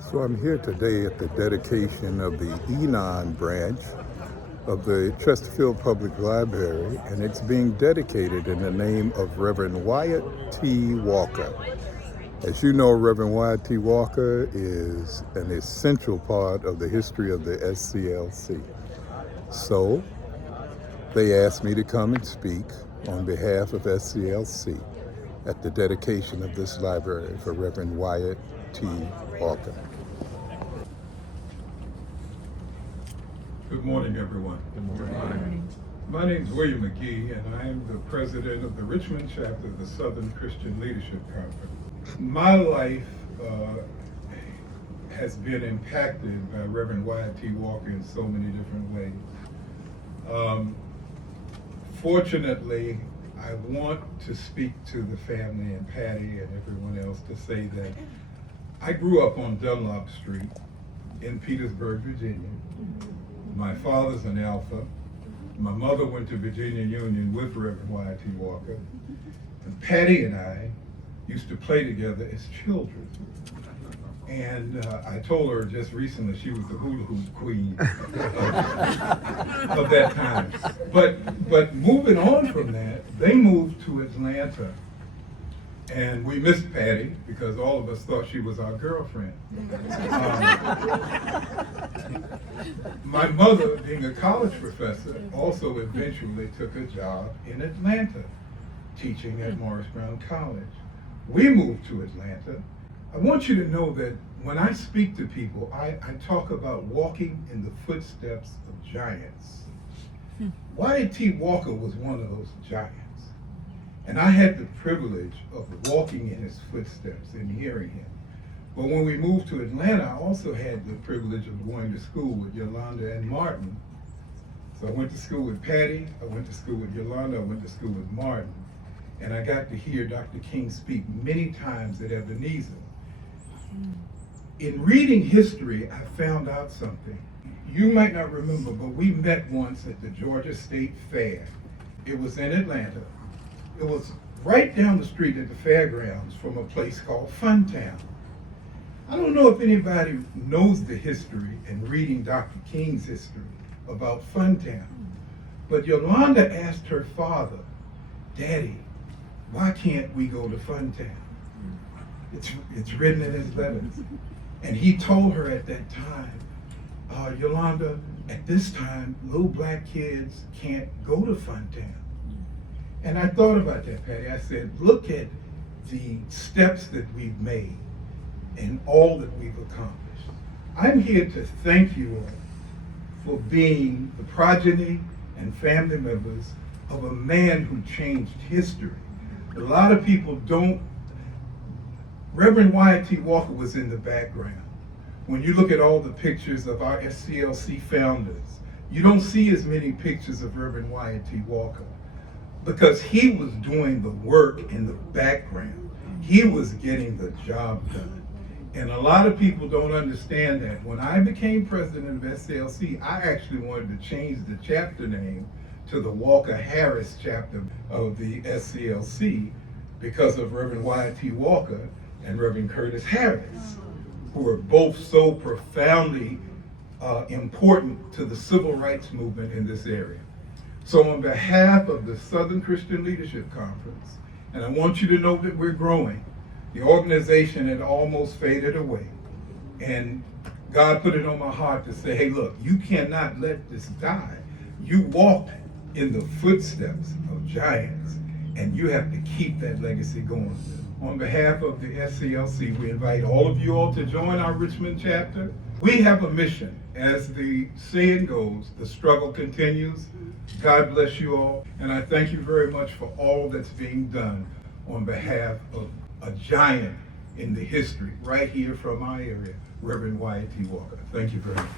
So I'm here today at the dedication of the Enon branch of the Chesterfield Public Library, and it's being dedicated in the name of Reverend Wyatt Tee Walker. As you know, Reverend Wyatt Tee Walker is an essential part of the history of the SCLC. So they asked me to come and speak on behalf of SCLC at the dedication of this library for Reverend Wyatt Tee Walker. Good morning, everyone. Good morning. My name is William McGee, and I am the president of the Richmond chapter of the Southern Christian Leadership Conference. My life has been impacted by Reverend Wyatt Tee Walker in so many different ways. Fortunately, I want to speak to the family and Patty and everyone else to say that I grew up on Dunlop Street in Petersburg, Virginia. My father's an Alpha. My mother went to Virginia Union with Reverend Wyatt Tee Walker. And Patty and I used to play together as children. And I told her just recently she was the hula hoop queen of that time. But moving on from that, they moved to Atlanta. And we missed Patty because all of us thought she was our girlfriend. My mother, being a college professor, also eventually took a job in Atlanta, teaching at Morris Brown College. We moved to Atlanta. I want you to know that when I speak to people, I talk about walking in the footsteps of giants. Wyatt Tee Walker was one of those giants. And I had the privilege of walking in his footsteps and hearing him. But when we moved to Atlanta, I also had the privilege of going to school with Yolanda and Martin. So I went to school with Patty, I went to school with Yolanda, I went to school with Martin. And I got to hear Dr. King speak many times at Ebenezer. In reading history, I found out something. You might not remember, but we met once at the Georgia State Fair. It was in Atlanta. It was right down the street at the fairgrounds from a place called Funtown. I don't know if anybody knows the history and reading Dr. King's history about Funtown, but Yolanda asked her father, "Daddy, why can't we go to Funtown?" It's written in his letters. And he told her at that time, Yolanda, at this time, little black kids can't go to Funtown. And I thought about that, Patty. I said, look at the steps that we've made and all that we've accomplished. I'm here to thank you all for being the progeny and family members of a man who changed history. A lot of people don't. Reverend Wyatt Tee Walker was in the background. When you look at all the pictures of our SCLC founders, you don't see as many pictures of Reverend Wyatt Tee Walker, because he was doing the work in the background. He was getting the job done. And a lot of people don't understand that. When I became president of SCLC, I actually wanted to change the chapter name to the Walker Harris chapter of the SCLC because of Reverend Wyatt Tee Walker and Reverend Curtis Harris, who are both so profoundly important to the civil rights movement in this area. So on behalf of the Southern Christian Leadership Conference, and I want you to know that we're growing. The organization had almost faded away. And God put it on my heart to say, hey, look, you cannot let this die. You walked in the footsteps of giants, and you have to keep that legacy going. On behalf of the SCLC, we invite all of you all to join our Richmond chapter. We have a mission. As the saying goes, the struggle continues. God bless you all. And I thank you very much for all that's being done on behalf of a giant in the history right here from our area, Reverend Wyatt Tee Walker. Thank you very much.